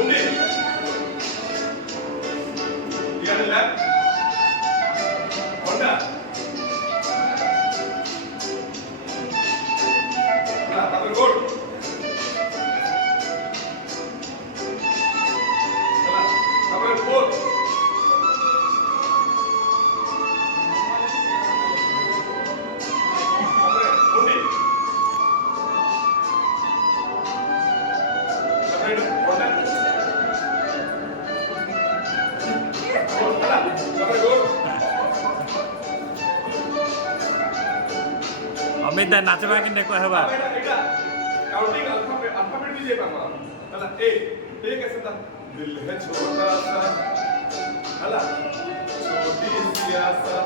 ಉಂಡಿ ಏನಿಲ್ಲ ಹೊಂಡ ಕಾಸರಗೋಡು ಕಾಸರಗೋಡು ಉಂಡಿ अमित नाचबा कि नहीं कहबा काउंटिंग अल्फाबेट भी दे पामा हला ए कैसे था दिल है छोटा सा हला छोटी सी आसा